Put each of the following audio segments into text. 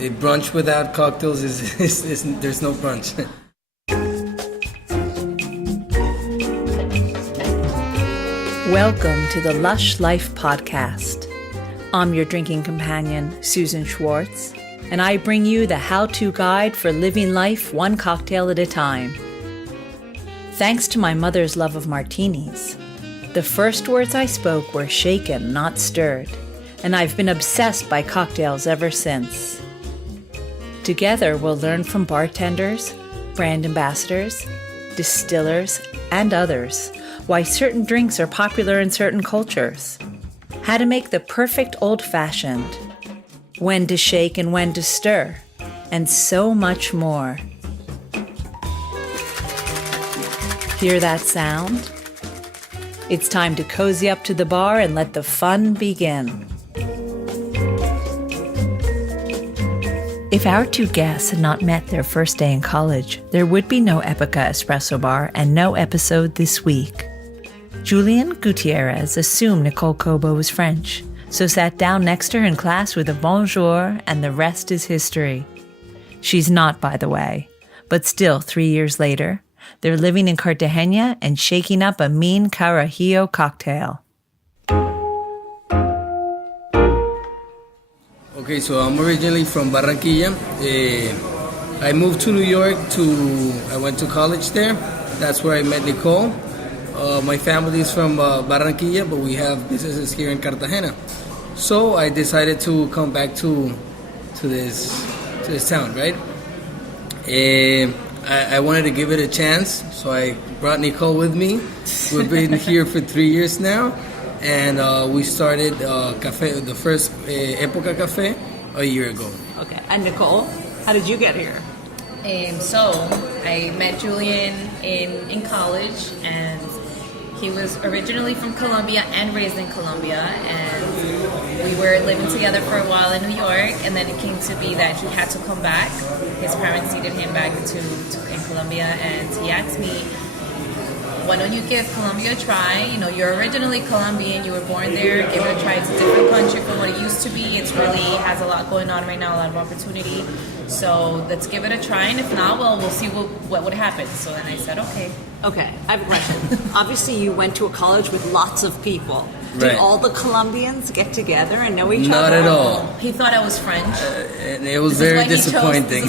A brunch without cocktails is there's no brunch. Welcome to the Lush Life podcast. I'm your drinking companion, Susan Schwartz, and I bring you the how-to guide for living life one cocktail at a time. Thanks to my mother's love of martinis, the first words I spoke were shaken, not stirred, and I've been obsessed by cocktails ever since. Together, we'll learn from bartenders, brand ambassadors, distillers, and others why certain drinks are popular in certain cultures, how to make the perfect old-fashioned, when to shake and when to stir, and so much more. Hear that sound? It's time to cozy up to the bar and let the fun begin. If our two guests had not met their first day in college, there would be no Epoca Espresso Bar and no episode this week. Julian Gutierrez assumed Nikol Cobo was French, so sat down next to her in class with a bonjour, and the rest is history. She's not, by the way, but still 3 years later, they're living in Cartagena and shaking up a mean Carajillo cocktail. Okay, so I'm originally from Barranquilla. I moved to New York I went to college there. That's where I met Nikol. My family is from Barranquilla, but we have businesses here in Cartagena. So I decided to come back to this town, right? I wanted to give it a chance, so I brought Nikol with me. We've been here for 3 years now. And we started the first Epoca Cafe a year ago. Okay. And Nikol, how did you get here? So I met Julian in college, and he was originally from Colombia and raised in Colombia, and we were living together for a while in New York, and then it came to be that he had to come back. His parents needed him back in Colombia, and he asked me, why don't you give Colombia a try? You know, you're originally Colombian, you were born there, give it a try. It's a different country from what it used to be. It's really has a lot going on right now, a lot of opportunity. So let's give it a try, and if not, well, we'll see what would happen. So then I said, okay. Okay, I have a question. Obviously, you went to a college with lots of people. Did all the Colombians get together and know each other? Not at all. He thought I was French. And it was very disappointing.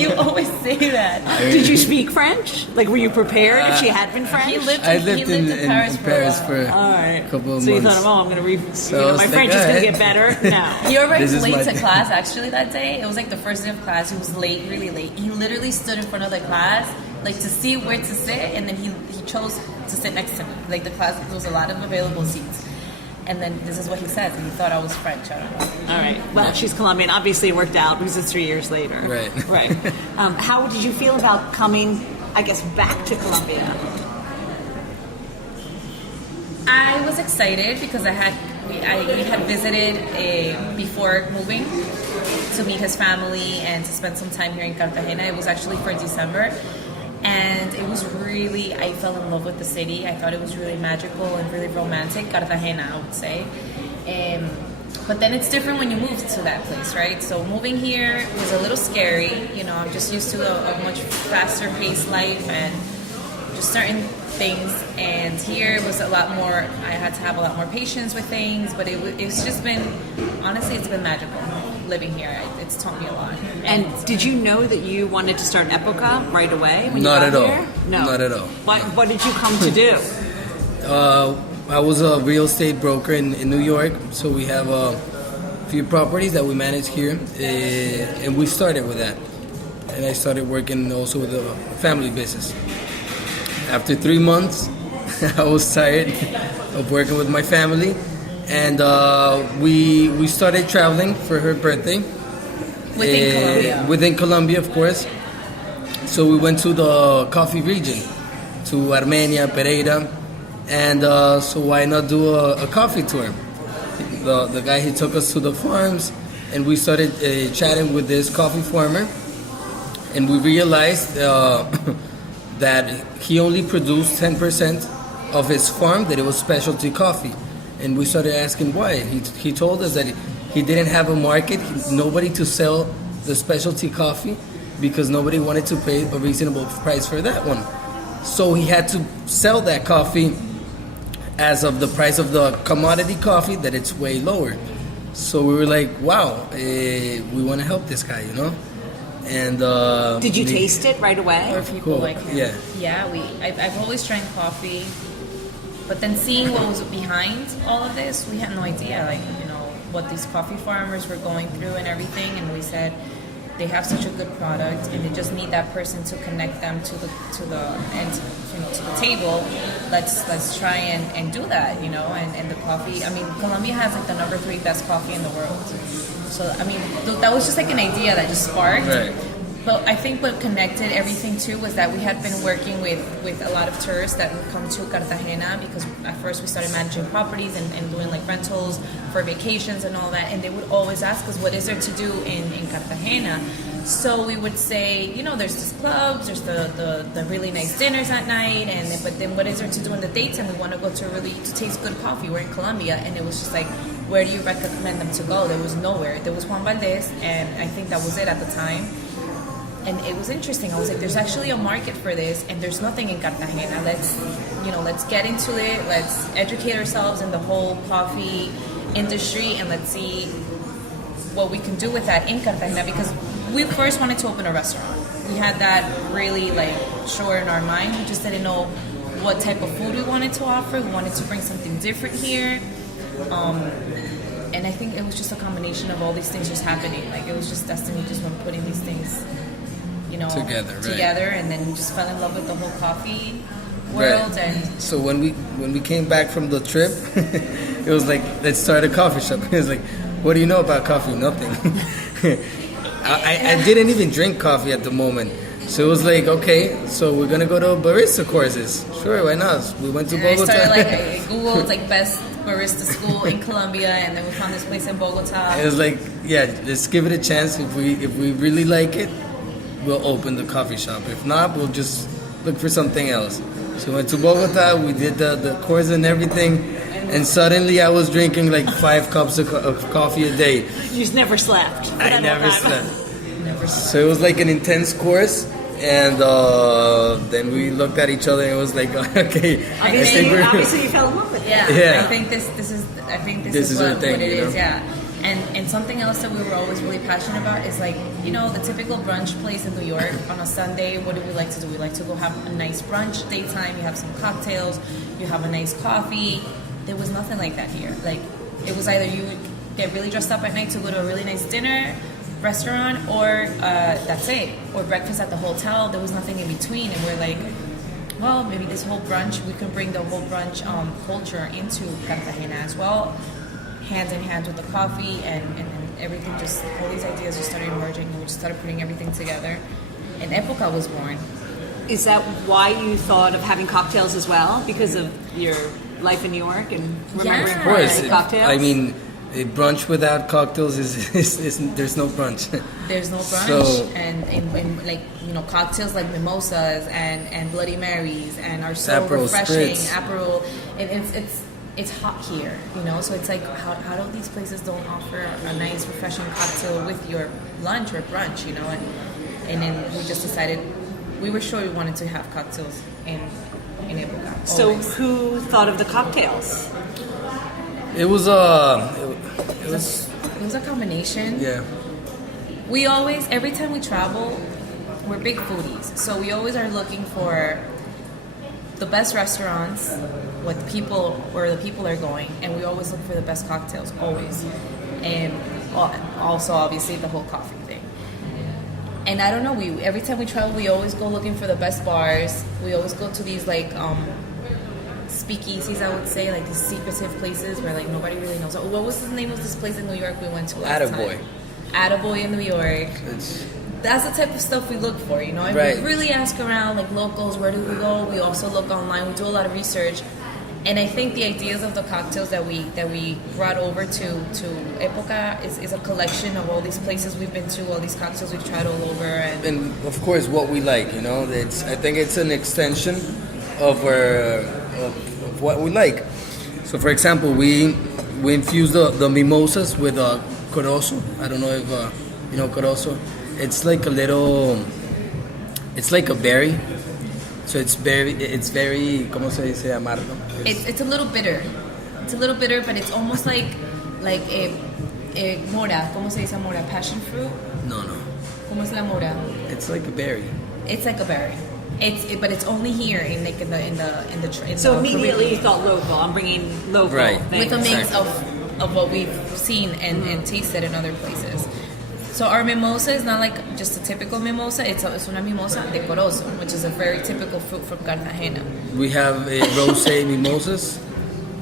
You always say that. Did you speak French? Like, were you prepared if she had been French? I lived in Paris for a couple of months. So you thought, I'm going to my French is going to get better? No. You were very late to class, actually, that day. It was like the first day of class. He was late, really late. He literally stood in front of the class, like, to see where to sit, and then he chose to sit next to me. Like, the class, there was a lot of available seats. And then this is what he says, and he thought I was French. I don't know. All right. Well, she's Colombian. Obviously, it worked out because it's 3 years later. Right. Right. How did you feel about coming, I guess, back to Colombia? I was excited because we had visited before moving to meet his family and to spend some time here in Cartagena. It was actually for December. And it was really, I fell in love with the city. I thought it was really magical and really romantic. Cartagena, I would say. But then it's different when you move to that place, right? So moving here was a little scary. You know, I'm just used to a much faster paced life and just certain things. And here it was a lot more, I had to have a lot more patience with things. But it's just been, honestly, it's been magical living here. It's taught me a lot. And did you know that you wanted to start Epoca right away when Not you got at all. here? No. Not at all. What did you come to do? I was a real estate broker in New York, so we have a few properties that we manage here, and we started with that. And I started working also with a family business. After 3 months, I was tired of working with my family, and we started traveling for her birthday. Within Colombia. Within Colombia, of course. So we went to the coffee region, to Armenia, Pereira, and so why not do a coffee tour? The guy, he took us to the farms, and we started chatting with this coffee farmer, and we realized that he only produced 10% of his farm, that it was specialty coffee. And we started asking why. He told us that he didn't have a market, nobody to sell the specialty coffee because nobody wanted to pay a reasonable price for that one. So he had to sell that coffee as of the price of the commodity coffee, that it's way lower. So we were like, wow, we want to help this guy, you know? And did you taste it right away? Or people Cool. like him. Yeah. I've always drank coffee, but then seeing what was behind all of this, we had no idea, like, you know, what these coffee farmers were going through and everything. And we said, they have such a good product, and they just need that person to connect them to the table. Let's try and do that, you know. And the coffee. I mean, Colombia has like the number 3 best coffee in the world. So I mean, that was just like an idea that just sparked. Right. But I think what connected everything too was that we had been working with a lot of tourists that would come to Cartagena, because at first we started managing properties and doing like rentals for vacations and all that, and they would always ask us, what is there to do in Cartagena? So we would say, you know, there's these clubs, there's the really nice dinners at night, but then what is there to do in the daytime? We want to go to taste good coffee. We're in Colombia, and it was just like, where do you recommend them to go? There was nowhere. There was Juan Valdez, and I think that was it at the time. And it was interesting. I was like, there's actually a market for this, and there's nothing in Cartagena. Let's get into it. Let's educate ourselves in the whole coffee industry, and let's see what we can do with that in Cartagena, because we first wanted to open a restaurant. We had that really like sure in our mind. We just didn't know what type of food we wanted to offer. We wanted to bring something different here. And I think it was just a combination of all these things just happening. Like, it was just destiny just when putting these things, you know, together, and then we just fell in love with the whole coffee world. Right. And so when we came back from the trip, it was like, let's start a coffee shop. It was like, what do you know about coffee? Nothing. I didn't even drink coffee at the moment. So it was like, okay, so we're gonna go to barista courses. Sure, why not? We went to Bogota. I started I Googled like best barista school in Colombia, and then we found this place in Bogota. It was like, yeah, let's give it a chance. If we really like it, we'll open the coffee shop. If not, we'll just look for something else. So we went to Bogota, we did the course and everything, and suddenly I was drinking like 5 cups of coffee a day. You just never slept. I never slept. So it was like an intense course, and then we looked at each other and it was like, okay, Obviously you fell in love with it. Yeah. I think this is our thing, what it you know? is. Yeah. And something else that we were always really passionate about is, like, you know, the typical brunch place in New York on a Sunday. What do we like to do? We like to go have a nice brunch daytime. You have some cocktails, you have a nice coffee. There was nothing like that here. Like, it was either you get really dressed up at night to go to a really nice dinner restaurant, or that's it, or breakfast at the hotel. There was nothing in between, and we're like, well, maybe this whole brunch, we can bring the whole brunch culture into Cartagena as well, hand in hand with the coffee, and everything. Just all these ideas just started emerging, and we just started putting everything together, and Epoca was born. Is that why you thought of having cocktails as well? Because of your life in New York and remembering Of course. cocktails? I mean, a brunch without cocktails is there's no brunch. There's no brunch, So, and like, you know, cocktails like mimosas and Bloody Marys and are so Aperol refreshing. Spritz. Aperol, and it's hot here, you know. So it's like, how do these places don't offer a nice refreshing cocktail with your lunch or brunch, you know? And then we just decided we were sure we wanted to have cocktails in Epoca. So always. who thought of the cocktails? it was It was a combination. yeah. We always, every time we travel, we're big foodies. So we always are looking for the best restaurants, where the people are going, and we always look for the best cocktails, always. And also, obviously, the whole coffee thing. And I don't know, every time we travel, we always go looking for the best bars. We always go to these, like, speakeasies, I would say, like these secretive places where, like, nobody really knows. What was the name of this place in New York we went to last Attaboy. time? Attaboy in New York. That's the type of stuff we look for, you know? And Right. we really ask around, like, locals, where do we go? We also look online. We do a lot of research. And I think the ideas of the cocktails that we brought over to Epoca is a collection of all these places we've been to, all these cocktails we've tried all over. And of course, what we like, you know, I think it's an extension of what we like. So, for example, we infuse the mimosas with corozo. I don't know if you know corozo. It's like a little. It's like a berry. So it's very. ¿Cómo se dice amargo? It's a little bitter. It's a little bitter, but it's almost like a mora. ¿Cómo se dice mora? Passion fruit. No. ¿Cómo es la mora? It's like a berry. It's like a berry. But it's only here in So the immediately Caribbean. you thought local. I'm bringing local Right. things. With a mix of what we've seen and tasted in other places. So our mimosa is not like just a typical mimosa. It's una mimosa de corozo, which is a very typical fruit from Cartagena. We have rosé mimosas,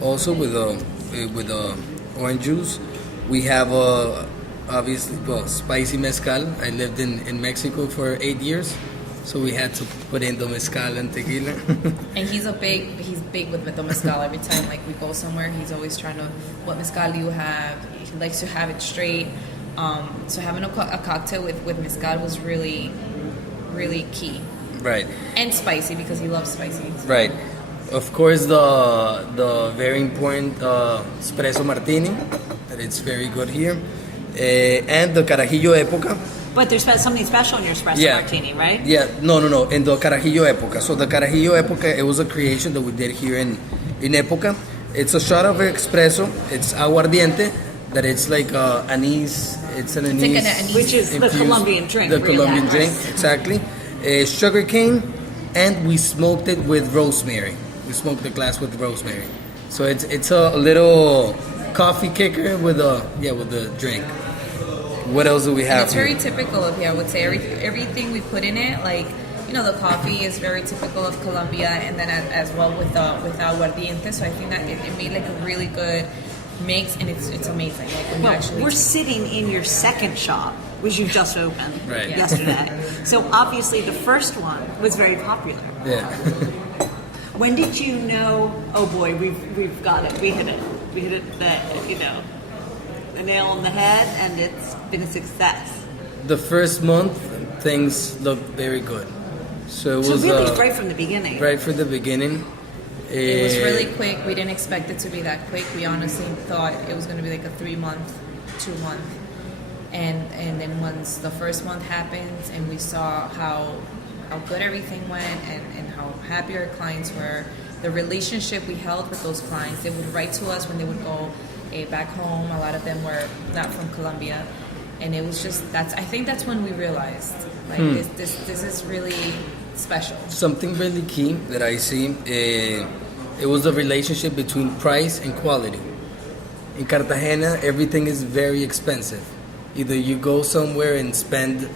also with orange juice. We have obviously spicy mezcal. I lived in Mexico for 8 years, so we had to put in the mezcal and tequila. And he's big with the mezcal. Every time like we go somewhere, he's always trying to, what mezcal do you have? He likes to have it straight. So having a cocktail with mezcal was really, really key. Right. And spicy, because he loves spicy. Right. Of course, the very important Espresso Martini, that it's very good here, and the Carajillo Epoca. But there's something special in your espresso martini, right? Yeah, no. In the Carajillo Epoca. So the Carajillo Epoca, it was a creation that we did here in Epoca. It's a shot of espresso. It's aguardiente. That it's like anise. It's an anise, like an anise. Which is the Colombian drink. The really. Colombian drink, exactly. Sugar cane, and we smoked it with rosemary. We smoked the glass with rosemary. So it's a little coffee kicker with the drink. What else do we have? And it's very typical of here. I would say everything we put in it, like, you know, the coffee is very typical of Colombia, and then as well with aguardiente. So I think that it made like a really good mix, and it's amazing. Like when you actually we're sitting in your second shop, which you just opened Right. yesterday. So obviously the first one was very popular. Yeah. When did you know? Oh boy, we've got it. We hit it. The nail on the head, and it's been a success. The first month, things looked very good. So it was really right from the beginning. Right from the beginning. it was really quick. We didn't expect it to be that quick. We honestly thought it was going to be like a 3-month, 2-month. And then once the first month happens and we saw how good everything went and how happy our clients were, the relationship we held with those clients, they would write to us when they would go back home. A lot of them were not from Colombia. And it was just, I think that's when we realized, like, this is really special. Something really key that I see, it was the relationship between price and quality. In Cartagena, everything is very expensive. Either you go somewhere and spend,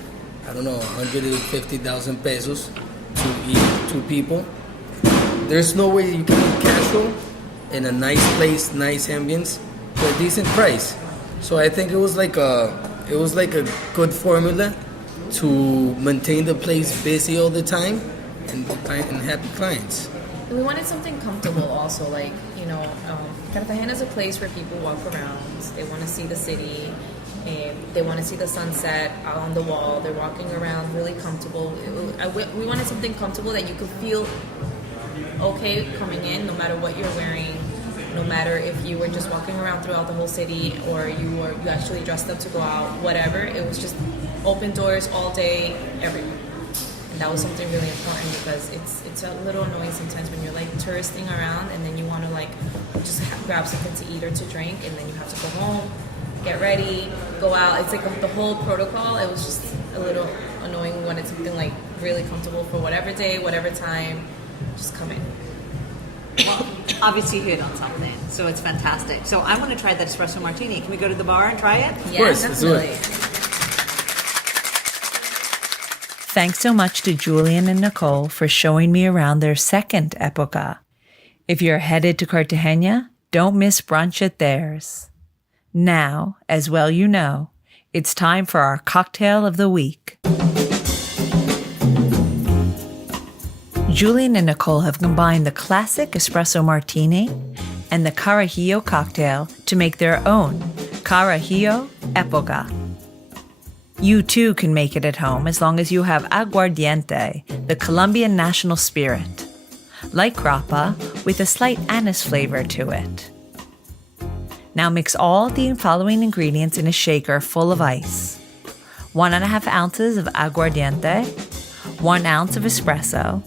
I don't know, 150,000 pesos to eat 2 people. There's no way you can eat casual in a nice place, nice ambience, for a decent price. So I think it was like a good formula to maintain the place busy all the time and happy clients. And we wanted something comfortable also, like, you know, Cartagena is a place where people walk around, they want to see the city, they want to see the sunset out on the wall, they're walking around really comfortable. We wanted something comfortable that you could feel okay coming in, no matter what you're wearing, no matter if you were just walking around throughout the whole city or you actually dressed up to go out, whatever. It was just open doors all day, everywhere. And that was something really important because it's a little annoying sometimes when you're like touristing around and then you want to like just grab something to eat or to drink and then you have to go home, get ready, go out. It's like the whole protocol. It was just a little annoying. We wanted something like really comfortable for whatever day, whatever time. Just come in. Well, obviously you hit on something, so it's fantastic. So I want to try that espresso martini. Can we go to the bar and try it? Yeah, course, let's do it. definitely. Thanks so much to Julian and Nikol for showing me around their second Epoca. If you're headed to Cartagena, don't miss brunch at theirs. Now, as well you know, it's time for our cocktail of the week. Julian and Nikol have combined the classic espresso martini and the Carajillo cocktail to make their own Carajillo Epoca. You too can make it at home as long as you have Aguardiente, the Colombian national spirit, like grappa with a slight anise flavor to it. Now mix all the following ingredients in a shaker full of ice. 1.5 ounces of aguardiente, 1 ounce of espresso,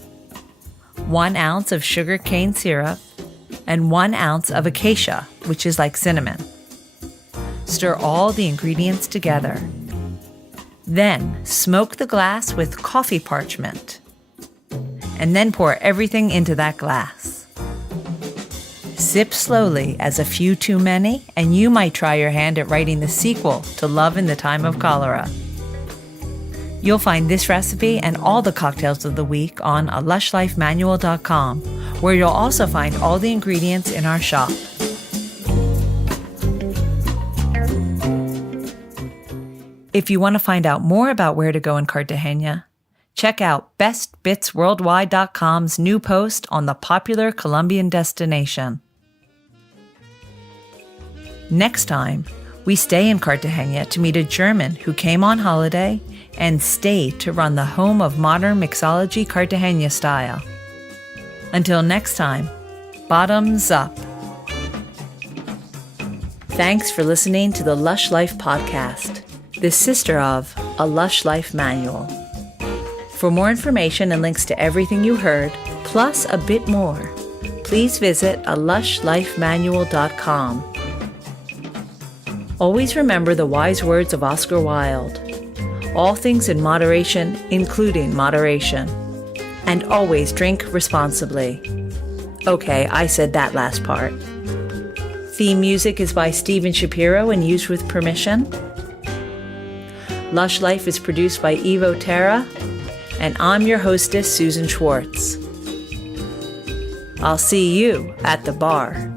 1 ounce of sugar cane syrup, and 1 ounce of acacia, which is like cinnamon. Stir all the ingredients together. Then smoke the glass with coffee parchment. And then pour everything into that glass. Sip slowly, as a few too many, and you might try your hand at writing the sequel to Love in the Time of Cholera. You'll find this recipe and all the cocktails of the week on alushlifemanual.com, where you'll also find all the ingredients in our shop. If you want to find out more about where to go in Cartagena, check out bestbitsworldwide.com's new post on the popular Colombian destination. Next time, we stay in Cartagena to meet a German who came on holiday and stayed to run the home of modern mixology Cartagena-style. Until next time, bottoms up. Thanks for listening to the Lush Life podcast, the sister of A Lush Life Manual. For more information and links to everything you heard, plus a bit more, please visit alushlifemanual.com. Always remember the wise words of Oscar Wilde. All things in moderation, including moderation. And always drink responsibly. Okay, I said that last part. Theme music is by Steven Shapiro and used with permission. Lush Life is produced by Terra, and I'm your hostess, Susan Schwartz. I'll see you at the bar.